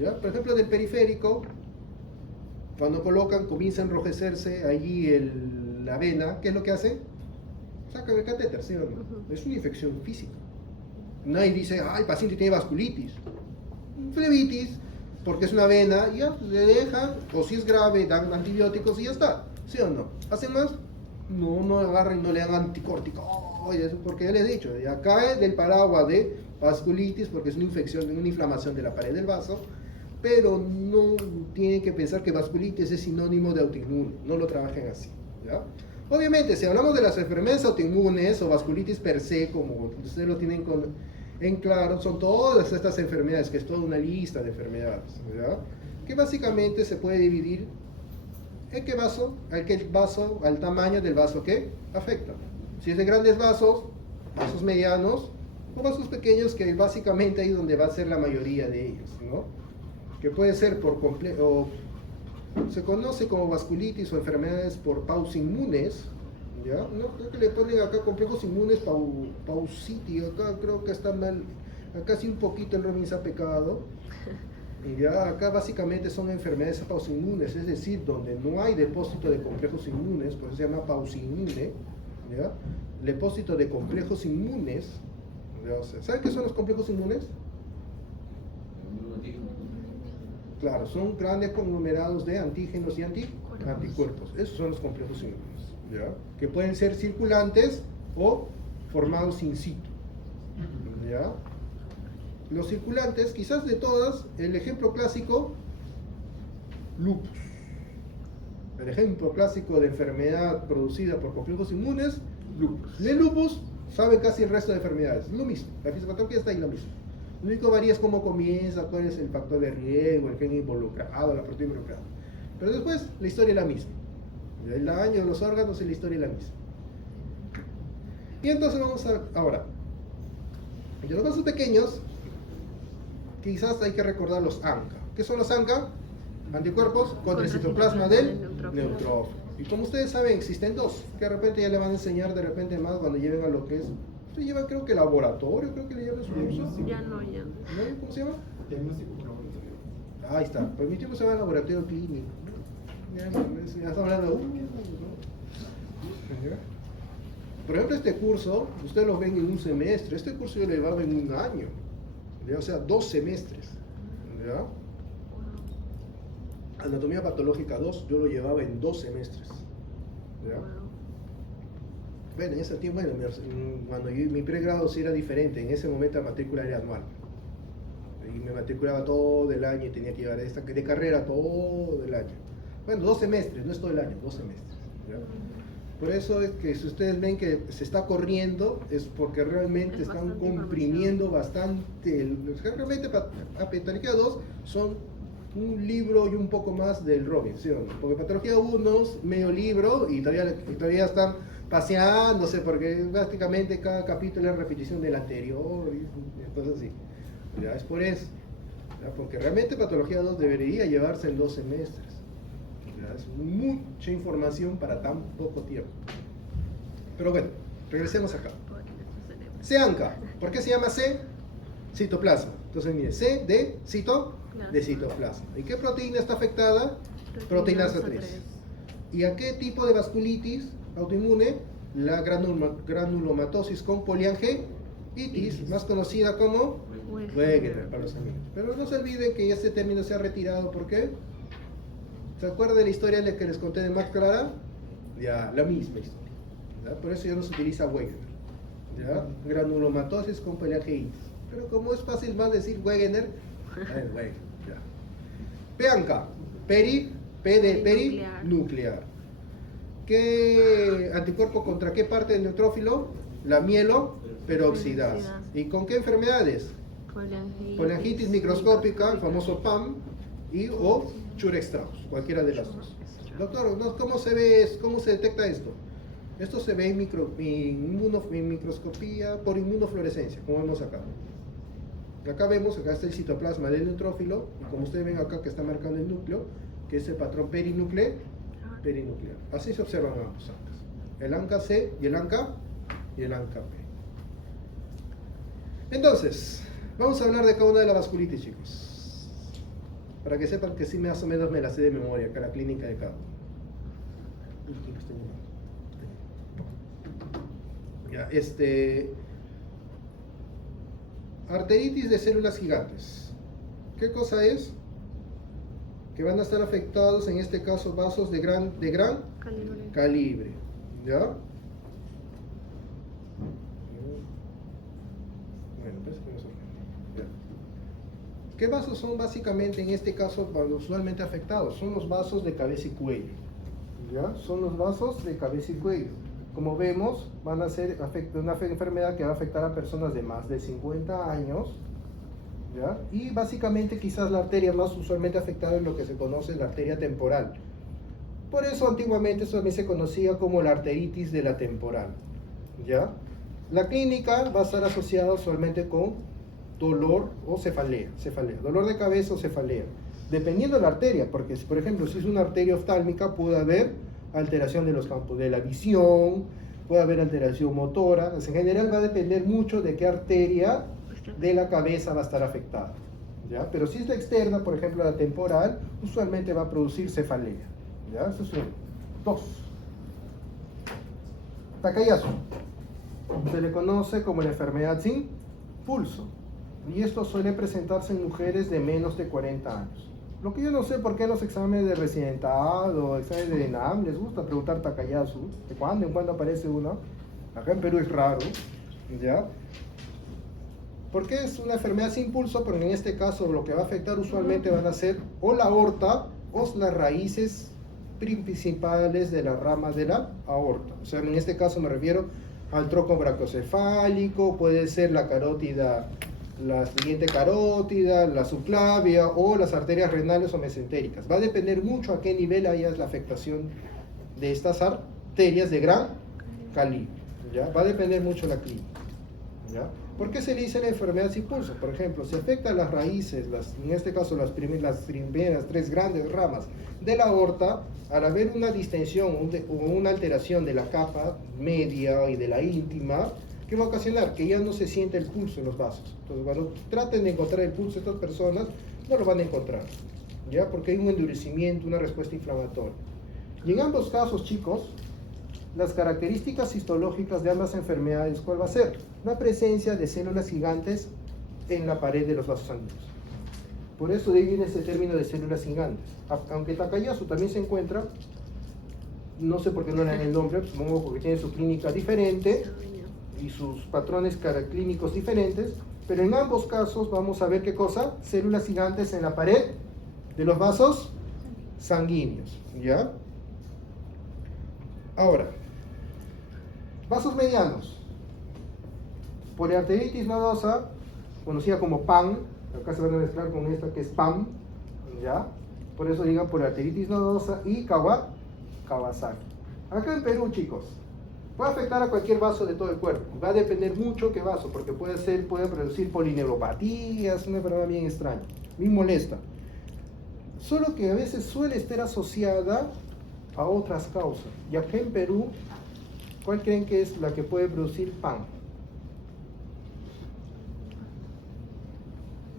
¿Ya? Por ejemplo, del periférico, cuando colocan, comienza a enrojecerse allí la vena, ¿qué es lo que hacen? Sacan el catéter, ¿sí o no? Es una infección física. Nadie dice, ah, el paciente tiene vasculitis. Flebitis, porque es una vena, y ya le dejan, o si es grave, dan antibióticos y ya está. ¿Sí o no? ¿Hacen más? No, no agarren, no le dan anticorticoides, porque ya les he dicho, ya cae del paraguas de vasculitis, porque es una infección, una inflamación de la pared del vaso, pero no tienen que pensar que vasculitis es sinónimo de autoinmune, no lo trabajen así, ¿ya? Obviamente, si hablamos de las enfermedades autoinmunes o vasculitis per se, como ustedes lo tienen en claro, son todas estas enfermedades, que es toda una lista de enfermedades, ¿ya? Que básicamente se puede dividir en qué vaso, al tamaño del vaso que afecta. Si es de grandes vasos, vasos medianos o vasos pequeños, que básicamente ahí es donde va a ser la mayoría de ellos, ¿no? Que puede ser por completo, se conoce como vasculitis o enfermedades por pausinmunes, ¿ya? No, creo que le ponen acá complejos inmunes pausiti, acá creo que está mal, acá sí un poquito el Robbins ha pecado. Y ya acá básicamente son enfermedades pausinmunes, es decir, donde no hay depósito de complejos inmunes, por eso se llama pausinmune, ¿ya? Depósito de complejos inmunes, ¿ya? O sea, ¿saben qué son los complejos inmunes? Claro, son grandes conglomerados de antígenos y anticuerpos. Esos son los complejos inmunes, ¿ya? Que pueden ser circulantes o formados in situ, ¿ya? Los circulantes, quizás de todas, el ejemplo clásico, lupus. El ejemplo clásico de enfermedad producida por complejos inmunes, lupus. De lupus sabe casi el resto de enfermedades, lo mismo. La fisiopatología está ahí lo mismo. Lo único que varía es cómo comienza, cuál es el factor de riesgo, el gen involucrado, la proteína involucrada. Pero después la historia es la misma. El daño de los órganos y la historia es la misma. Y entonces vamos a ahora. De los vasos pequeños, quizás hay que recordar los ANCA. ¿Qué son los ANCA? Anticuerpos contra el citoplasma del neutrófilo. Y como ustedes saben, existen dos, que de repente ya le van a enseñar de repente más cuando lleven a lo que es. Se lleva, creo que laboratorio, creo que le llaman su curso. Ya no. ¿No? ¿Cómo se llama? Diagnóstico laboratorio. Ahí está. Pues mi tiempo se llama laboratorio clínico. Ya está hablando. Por ejemplo, este curso, ustedes lo ven en un semestre. Este curso yo lo llevaba en un año. ¿Ya? O sea, 2 semestres. ¿Ya? Anatomía patológica 2, yo lo llevaba en 2 semestres. ¿Ya? Bueno, en ese tiempo, bueno, cuando mi pregrado sí era diferente. En ese momento la matrícula era anual. Y me matriculaba todo el año y tenía que llevar esta de carrera todo el año. Bueno, 2 semestres, no es todo el año, 2 semestres. ¿Ya? Por eso es que si ustedes ven que se está corriendo, es porque realmente están comprimiendo bastante. Realmente Patología 2 son un libro y un poco más del Robbins, ¿sí o no? Porque Patología 1 es medio libro y todavía están paseándose, porque básicamente cada capítulo es repetición del anterior y cosas así. Ya es por eso, ¿ya? Porque realmente Patología 2 debería llevarse en 2 semestres. Ya es mucha información para tan poco tiempo. Pero bueno, regresemos acá. CANCA, ¿por qué se llama C? Citoplasma. Entonces mire, C de citoplasma. ¿Y qué proteína está afectada? Proteína A3. ¿Y a qué tipo de vasculitis autoinmune? La granulomatosis con poliangeitis, más conocida como Wegener para los amigos. Pero no se olviden que este término se ha retirado. ¿Por qué? ¿Se acuerdan de la historia que les conté de Max Clara? Ya, la misma historia. ¿Ya? Por eso ya no se utiliza Wegener. ¿Ya? Granulomatosis con poliangeitis. Pero como es fácil más decir Wegener, Wegener. Ya. PANCA, P de perinuclear. ¿Qué anticuerpo contra qué parte del neutrófilo? La mieloperoxidasa. ¿Y con qué enfermedades? Poliangitis microscópica, el famoso PAM, o Churek-Strauss, cualquiera de las dos. Doctor, ¿cómo se ve, cómo se detecta esto? Esto se ve en microscopía por inmunofluorescencia, como vemos acá. Acá vemos, acá está el citoplasma del neutrófilo, y como ustedes ven acá que está marcado el núcleo, que es el patrón perinuclear. Así se observan ambos ANCAs. El ANCA C y el ANCA P. Entonces, vamos a hablar de cada una de las vasculitis, chicos. Para que sepan que sí más o menos me la sé de memoria, acá la clínica de cada. Ya, arteritis de células gigantes. ¿Qué cosa es? Que van a estar afectados, en este caso, vasos de gran calibre. ¿Ya? Bueno, parece que no se entiende. Ya. ¿Qué vasos son básicamente en este caso usualmente afectados? Son los vasos de cabeza y cuello. ¿Ya? Son los vasos de cabeza y cuello. Como vemos, van a ser una enfermedad que va a afectar a personas de más de 50 años. ¿Ya? Y básicamente quizás la arteria más usualmente afectada es lo que se conoce la arteria temporal. Por eso antiguamente eso también se conocía como la arteritis de la temporal. ¿Ya? La clínica va a estar asociada usualmente con dolor o cefalea, dolor de cabeza o cefalea, dependiendo de la arteria, porque por ejemplo si es una arteria oftálmica puede haber alteración de los campos de la visión, puede haber alteración motora. En general va a depender mucho de qué arteria de la cabeza va a estar afectada, ¿ya? Pero si es la externa, por ejemplo la temporal, usualmente va a producir cefalea, ¿ya? Eso es uno. Dos, Takayasu. Se le conoce como la enfermedad sin pulso, y esto suele presentarse en mujeres de menos de 40 años. Lo que yo no sé por qué en los exámenes de residentado o exámenes de ENAM les gusta preguntar Takayasu, de cuando en cuando aparece uno. Acá en Perú es raro, ¿ya? ¿Por qué es una enfermedad sin pulso? Porque en este caso lo que va a afectar usualmente van a ser o la aorta o las raíces principales de las ramas de la aorta. O sea, en este caso me refiero al tronco brachiocefálico, puede ser la carótida, la siguiente carótida, la subclavia o las arterias renales o mesentéricas. Va a depender mucho a qué nivel haya la afectación de estas arterias de gran calibre, ¿ya? Va a depender mucho la clínica, ¿ya? ¿Por qué se le dice la enfermedad sin pulso? Por ejemplo, si afecta a las raíces, en este caso las primeras tres grandes ramas de la aorta, al haber una distensión o una alteración de la capa media y de la íntima, ¿qué va a ocasionar? Que ya no se siente el pulso en los vasos. Entonces, cuando traten de encontrar el pulso de estas personas, no lo van a encontrar, ¿ya? Porque hay un endurecimiento, una respuesta inflamatoria. Y en ambos casos, chicos, las características histológicas de ambas enfermedades, ¿cuál va a ser? La presencia de células gigantes en la pared de los vasos sanguíneos. Por eso de ahí viene ese término de células gigantes. Aunque Takayasu también se encuentra, no sé por qué no le dan el nombre, supongo porque tiene su clínica diferente y sus patrones clínicos diferentes, pero en ambos casos vamos a ver qué cosa, células gigantes en la pared de los vasos sanguíneos, ¿ya? Ahora, vasos medianos, poliarteritis nodosa, conocida como PAN, acá se van a mezclar con esta que es PAM, ¿ya? Por eso digan poliarteritis nodosa y Kawasaki. Acá en Perú, chicos, puede afectar a cualquier vaso de todo el cuerpo. Va a depender mucho qué vaso, porque puede producir polineuropatía, es una enfermedad bien extraña, bien molesta. Solo que a veces suele estar asociada a otras causas. Y acá en Perú, ¿cuál creen que es la que puede producir PAN?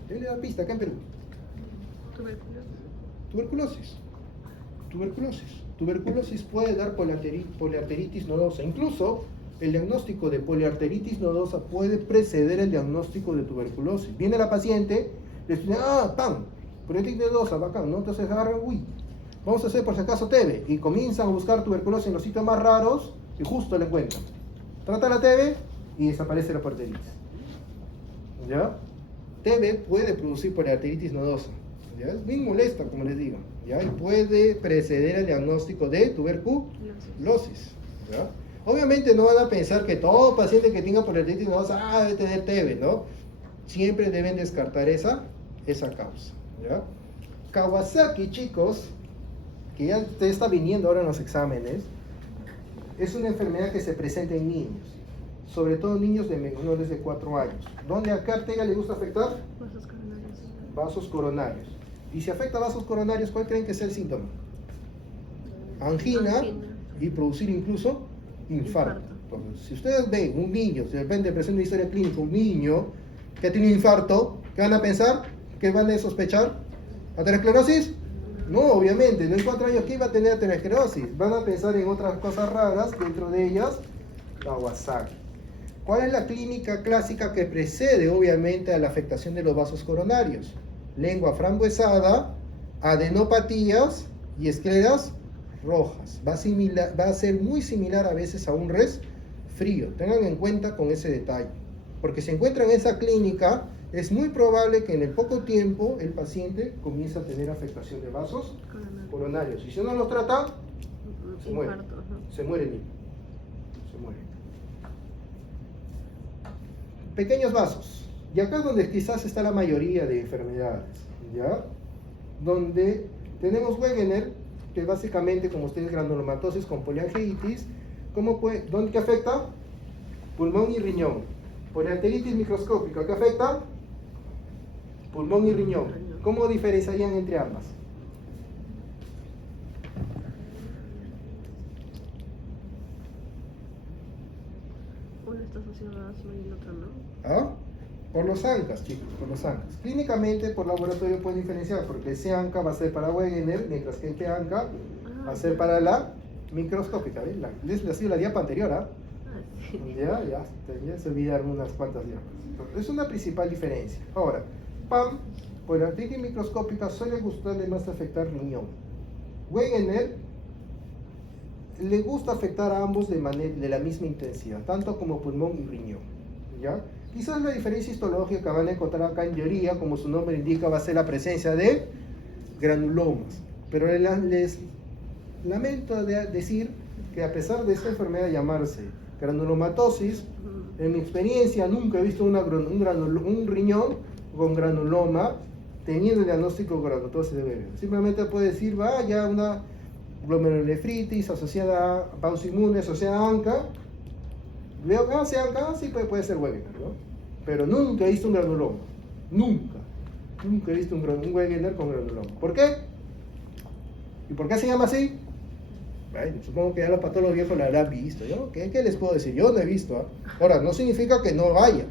Denle la pista, acá en Perú. Tuberculosis puede dar poliarteritis nodosa. Incluso el diagnóstico de poliarteritis nodosa puede preceder el diagnóstico de tuberculosis. Viene la paciente, le dice, PAN, poliarteritis nodosa, bacán, ¿no? Entonces agarran, vamos a hacer por si acaso TB, y comienzan a buscar tuberculosis en los sitios más raros y justo la encuentran. Trata la TB y desaparece la poliarteritis, ¿ya? TB puede producir poliarteritis nodosa, ¿ya? Es bien molesta, como les digo, ¿ya? Y puede preceder el diagnóstico de tuberculosis, ¿ya? Obviamente no van a pensar que todo paciente que tenga poliarteritis nodosa debe tener TB, ¿no? Siempre deben descartar esa causa, ¿ya? Kawasaki, chicos, que ya te está viniendo ahora en los exámenes, es una enfermedad que se presenta en niños, sobre todo niños de menores de 4 años. ¿Dónde a qué arteria le gusta afectar? Vasos coronarios. Y si afecta vasos coronarios, ¿cuál creen que es el síntoma? Angina y producir incluso infarto. Entonces, si ustedes ven un niño, de repente presenta una historia clínica, un niño que ha tenido infarto, ¿qué van a pensar? ¿Qué van a sospechar? ¿Aterosclerosis? No, obviamente, no en 4 años que iba a tener aterosclerosis. Van a pensar en otras cosas raras, dentro de ellas, Kawasaki. ¿Cuál es la clínica clásica que precede, obviamente, a la afectación de los vasos coronarios? Lengua frambuesada, adenopatías y escleras rojas. Va a ser muy similar a veces a un resfrío. Tengan en cuenta con ese detalle. Porque si encuentran esa clínica, es muy probable que en el poco tiempo el paciente comience a tener afectación de vasos coronarios. Y si no los trata, se muere. Se muere el niño. Se muere. Pequeños vasos. Y acá es donde quizás está la mayoría de enfermedades, ¿ya? Donde tenemos Wegener, que básicamente, como ustedes, granulomatosis con poliangiitis. ¿Dónde que afecta? Pulmón y riñón. Poliarteritis microscópica, ¿qué afecta? Pulmón y riñón. ¿Cómo diferenciarían entre ambas? Una está asociada a asma y la otra no. ¿Ah? Por los ANCAs, chicos, por los ANCAs. Clínicamente, por laboratorio pueden diferenciar, porque ese ANCA va a ser para Wegener, mientras que este ANCA va a ser para la microscópica. ¿Ves? Ha sido la diapa anterior, ¿ah? Sí. Ya se olvidaron unas cuantas diapas. Es una principal diferencia. Ahora, PAM, por la artritis microscópica, suele gustarle más afectar riñón. Wegener le gusta afectar a ambos de la misma intensidad, tanto como pulmón y riñón, ¿ya? Quizás la diferencia histológica que van a encontrar acá en teoría, como su nombre indica, va a ser la presencia de granulomas. Pero les lamento decir que a pesar de esta enfermedad llamarse granulomatosis, en mi experiencia nunca he visto un riñón con granuloma teniendo el diagnóstico de granulomatosis de Wegener. Simplemente puede decir, vaya, una glomerulonefritis asociada a pausa inmune, asociada a ANCA. Veo que sea ANCA, sí puede ser Wegener, ¿no? Pero nunca he visto un granuloma. Nunca he visto un Wegener con granuloma. ¿Por qué? ¿Y por qué se llama así? Bueno, supongo que ya los patólogos viejos la habrán visto. ¿Yo? ¿Qué les puedo decir? Yo no he visto. ¿Eh? Ahora, no significa que no vaya.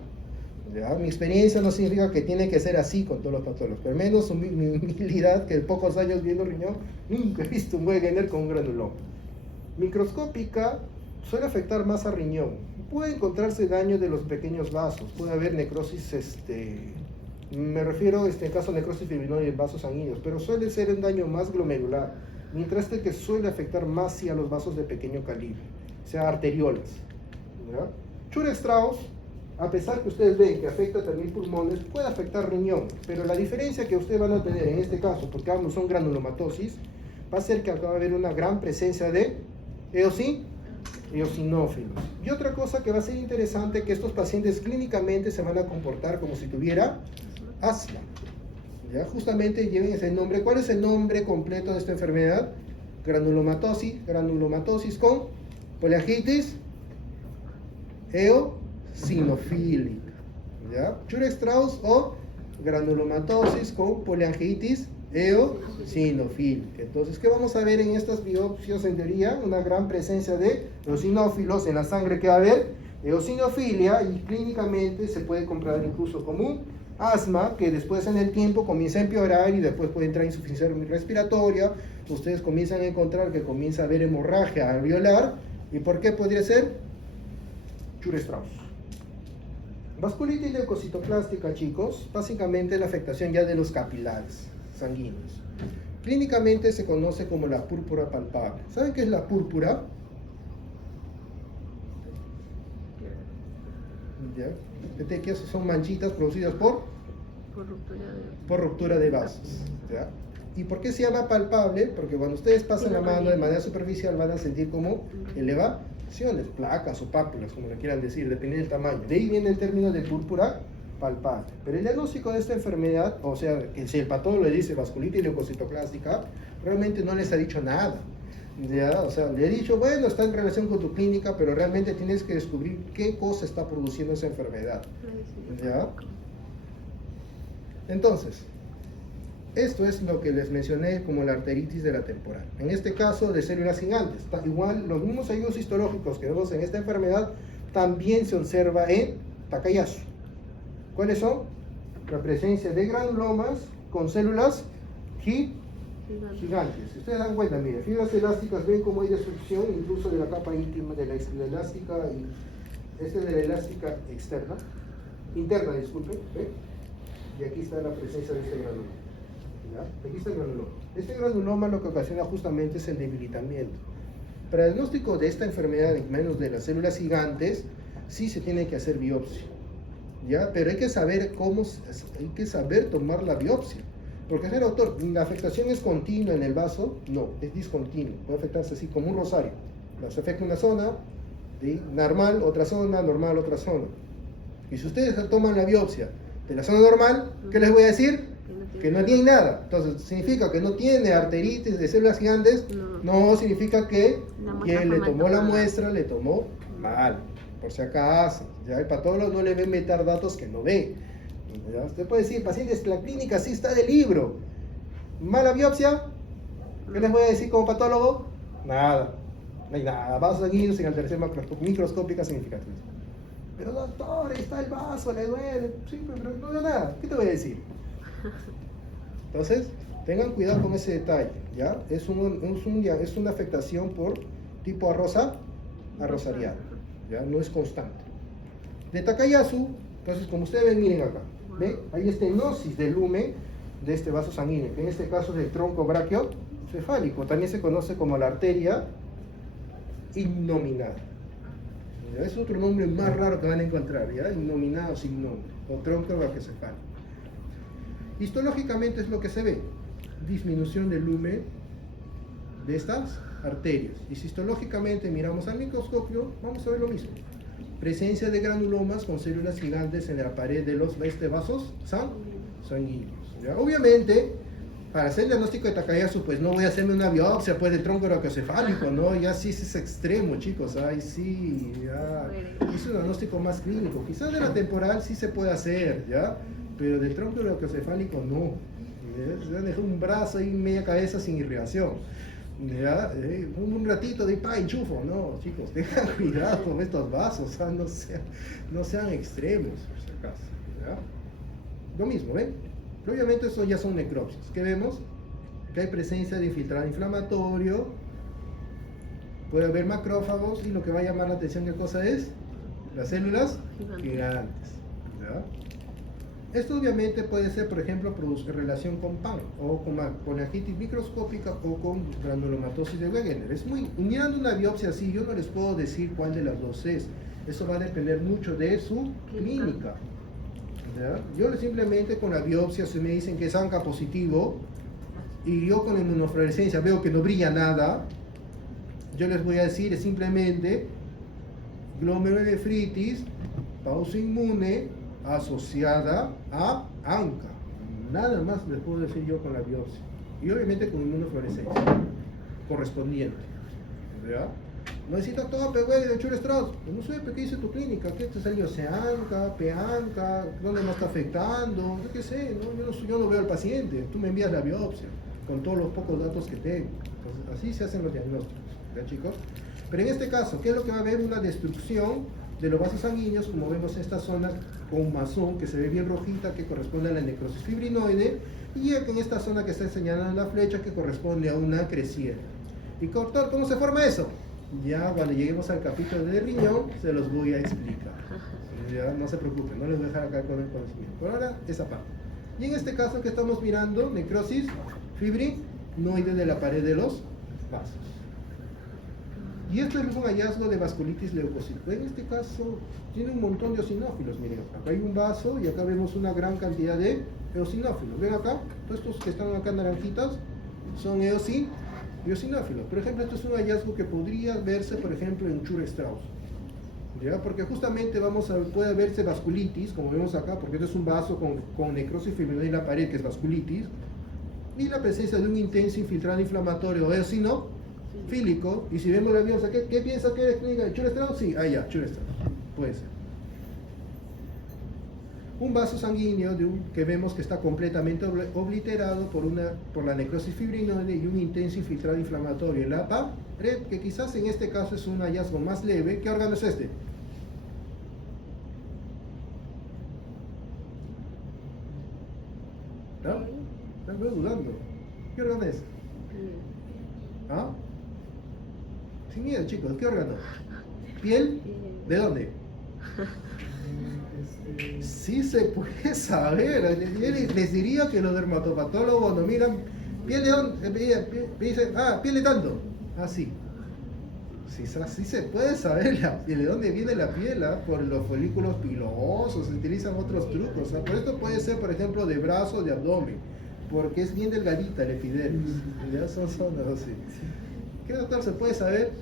¿Ya? Mi experiencia no significa que tiene que ser así con todos los patólogos. Pero al menos mi humildad, que en pocos años viendo riñón, nunca he visto un Wegener con un granuloma. Microscópica suele afectar más a riñón. Puede encontrarse daño de los pequeños vasos. Puede haber necrosis, me refiero en caso de necrosis fibrinoide en vasos sanguíneos, pero suele ser un daño más glomerular. Mientras que suele afectar más sí a los vasos de pequeño calibre, o sea, arteriolas. Churg-Strauss, a pesar que ustedes ven que afecta también pulmones, puede afectar riñón, pero la diferencia que ustedes van a tener en este caso, porque ambos son granulomatosis, va a ser que acá va a haber una gran presencia de eosinófilos. Y otra cosa que va a ser interesante, que estos pacientes clínicamente se van a comportar como si tuviera asma. ¿Ya? Justamente lleven ese nombre. ¿Cuál es el nombre completo de esta enfermedad? Granulomatosis con poliangitis eosinofílica. ¿Ya? Churg-Strauss o granulomatosis con poliangitis eosinofílica. Entonces, ¿qué vamos a ver en estas biopsias en teoría? Una gran presencia de eosinófilos en la sangre que va a haber, eosinofilia, y clínicamente se puede comprobar incluso como un asma que después en el tiempo comienza a empeorar y después puede entrar insuficiencia respiratoria. Ustedes comienzan a encontrar que comienza a haber hemorragia alveolar. ¿Y por qué podría ser? Churg-Strauss. Vasculitis leucocitoclástica, chicos, básicamente la afectación ya de los capilares sanguíneos. Clínicamente se conoce como la púrpura palpable. ¿Saben qué es la púrpura? ¿Ya? Petequias son manchitas producidas por ruptura de vasos. ¿Ya? ¿Y por qué se llama palpable? Porque cuando ustedes pasan la mano de manera superficial van a sentir como elevaciones, placas o pápulas, como le quieran decir, dependiendo del tamaño. De ahí viene el término de púrpura palpable. Pero el diagnóstico de esta enfermedad, o sea, que si el patólogo le dice vasculitis leucocitoclástica, realmente no les ha dicho nada. ¿Ya? O sea, le he dicho, bueno, está en relación con tu clínica, pero realmente tienes que descubrir qué cosa está produciendo esa enfermedad. ¿Ya? Entonces, esto es lo que les mencioné como la arteritis de la temporal. En este caso, de células gigantes. Igual, los mismos hallazgos histológicos que vemos en esta enfermedad también se observa en Takayasu. ¿Cuáles son? La presencia de granulomas con células gigantes. Si ustedes dan cuenta, miren, fibras elásticas, ven cómo hay destrucción incluso de la capa íntima de la elástica, y esta es de la elástica interna, disculpen, ¿ven? Y aquí está la presencia de este granuloma. ¿Ya? Aquí está el granuloma. Este granuloma lo que ocasiona justamente es el debilitamiento. Para el diagnóstico de esta enfermedad, en menos de las células gigantes, sí se tiene que hacer biopsia, ¿ya? Pero hay que saber hay que saber tomar la biopsia. Porque, señor doctor, ¿la afectación es continua en el vaso? No, es discontinua. Puede afectarse así como un rosario. Se afecta una zona, ¿sí? Normal, otra zona, normal, otra zona. Y si ustedes toman la biopsia de la zona normal, ¿qué les voy a decir? Que no tiene nada. Entonces, ¿significa que no tiene arteritis de células gigantes? No, significa que quien le tomó la muestra le tomó mal, por si acaso. ¿Ya? El patólogo no le ve meter datos que no ve. ¿Ya? Usted puede decir, pacientes, la clínica sí está del libro. ¿Mala biopsia? ¿Qué les voy a decir como patólogo? Nada, no hay nada. Vasos sanguíneos sin alteración microscópica significativa. Pero doctor, está el vaso, le duele. Sí, pero no da nada. ¿Qué te voy a decir? Entonces, tengan cuidado con ese detalle, ¿ya? Es una afectación por tipo arrosariado, ¿ya? No es constante. De Takayasu, entonces, como ustedes ven, miren acá, ¿ven? Hay estenosis del lumen de este vaso sanguíneo, que en este caso es el tronco brachiocefálico, también se conoce como la arteria innominada. ¿Ya? Es otro nombre más raro que van a encontrar, ¿ya? Innominado sin nombre, o tronco brachiocefálico. Histológicamente es lo que se ve, disminución del lumen de estas arterias. Y si histológicamente miramos al microscopio, vamos a ver lo mismo. Presencia de granulomas con células gigantes en la pared de los vasos sanguíneos. ¿Ya? Obviamente, para hacer el diagnóstico de Takayasu, pues no voy a hacerme una biopsia pues, del tronco brachiocefálico, ¿no? Ya sí es extremo, chicos. Ay, sí, ya. Es un diagnóstico más clínico. Quizás de la temporal sí se puede hacer, ¿ya? Pero del tronco brachiocefálico no. Se han dejado un brazo y media cabeza sin irrigación. ¿Ya? Un ratito de enchufo. No, chicos, tengan cuidado con estos vasos, o sea, no sean extremos, por si acaso. ¿Ya? Lo mismo, ¿ven? Pero obviamente eso ya son necropsias. ¿Qué vemos? Que hay presencia de infiltrado inflamatorio, puede haber macrófagos y lo que va a llamar la atención, ¿qué cosa es? Las células gigantes. ¿Ya? Esto obviamente puede ser, por ejemplo, en relación con PAN o con actitis microscópica o con granulomatosis de Wegener. Mirando una biopsia así, yo no les puedo decir cuál de las dos es. Eso va a depender mucho de su clínica. ¿Ya? Yo simplemente con la biopsia, si me dicen que es ANCA positivo y yo con la inmunofluorescencia veo que no brilla nada, yo les voy a decir es simplemente glomerulonefritis, pausa inmune, asociada a ANCA. Nada más les puedo decir yo con la biopsia. Y obviamente con inmunofluorescencia correspondiente. ¿Ya? No necesita todo, pero güey, de Chur-Strauss. No sé, ¿qué dice tu clínica? ¿Qué te salió? ¿ANCA? ¿PANCA? ¿Dónde me está afectando? Yo qué sé, ¿no? Yo no veo al paciente. Tú me envías la biopsia con todos los pocos datos que tengo. Entonces, así se hacen los diagnósticos. ¿Ya, chicos? Pero en este caso, ¿qué es lo que va a haber? Una destrucción de los vasos sanguíneos, como vemos en esta zona con mazón que se ve bien rojita, que corresponde a la necrosis fibrinoide, y aquí en esta zona que está señalada en la flecha, que corresponde a una creciera. Y doctor, ¿cómo se forma eso? Ya cuando lleguemos al capítulo de riñón, se los voy a explicar. Ya, no se preocupen, no les voy a dejar acá con el conocimiento. Por ahora, esa parte. Y en este caso que estamos mirando, necrosis fibrinoide de la pared de los vasos. Y esto es un hallazgo de vasculitis leucocítica. En este caso tiene un montón de eosinófilos. Miren, acá hay un vaso y acá vemos una gran cantidad de eosinófilos. ¿Ven acá? Todos estos que están acá naranjitas son eosinófilos. Por ejemplo, esto es un hallazgo que podría verse, por ejemplo, en Chur-Strauss. ¿Ya? Porque justamente puede verse vasculitis, como vemos acá, porque este es un vaso con necrosis fibrinoide en la pared, que es vasculitis, y la presencia de un intenso infiltrado inflamatorio eosinofílico. Y si vemos la biopsia, ¿qué piensa que es clínica de Chur-Strauss? Sí, ya, Chur-Strauss. Puede ser. Un vaso sanguíneo que vemos que está completamente obliterado por la necrosis fibrinoide y un intenso infiltrado inflamatorio en la pared, que quizás en este caso es un hallazgo más leve. ¿Qué órgano es este? ¿No? Están dudando. ¿Qué órgano es? Piel. ¿Ah? Sin miedo, chicos, ¿qué órgano? ¿Piel? Piel. ¿De dónde? Sí se puede saber. Yo les diría que los dermatopatólogos cuando miran piel de dónde, dicen, piel de tanto. Ah, sí. Sí se puede saber de dónde viene la piel, por los folículos pilosos, se utilizan otros trucos. Por esto puede ser, por ejemplo, de brazo, de abdomen, porque es bien delgadita la epidermis. ¿Ya? Son así. ¿Qué, doctor, se puede saber?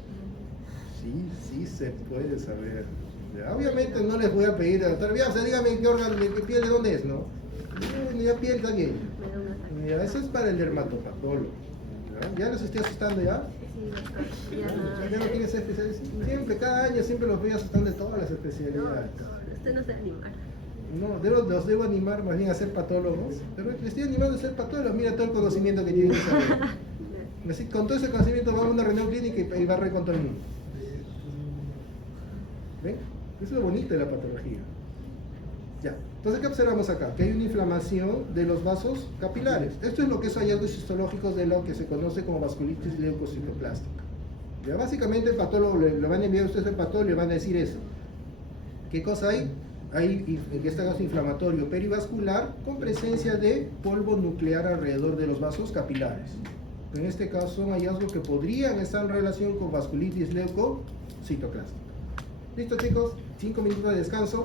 Sí se puede saber. Ya, obviamente no les voy a pedir, doctor, dígame qué órgano, qué piel de dónde es, ¿no? Ya piel también. Me da un ataque. Ya, eso es para el dermatopatólogo. ¿Ya los estoy asustando ya? Sí, doctor. ¿Ya no tienes especialidades? Siempre, cada año siempre los voy asustando de todas las No, especialidades. doctor. Usted no se animar. No, los debo animar más bien a ser patólogos. Pero les estoy animando a ser patólogos. Mira todo el conocimiento que tienen que saber. Así, con todo ese conocimiento va a una reunión clínica y barre con todo el mundo. ¿Ven? Eso es lo bonito de la patología. Ya. Entonces, ¿qué observamos acá? Que hay una inflamación de los vasos capilares. Esto es lo que son hallazgos histológicos de lo que se conoce como vasculitis leucocitoplástica. Ya, básicamente el patólogo le van a enviar a ustedes al patólogo y le van a decir eso. ¿Qué cosa hay? Hay en este caso inflamatorio perivascular con presencia de polvo nuclear alrededor de los vasos capilares. En este caso son hallazgos que podrían estar en relación con vasculitis leucocitoclástica. Listo, chicos, 5 minutos de descanso.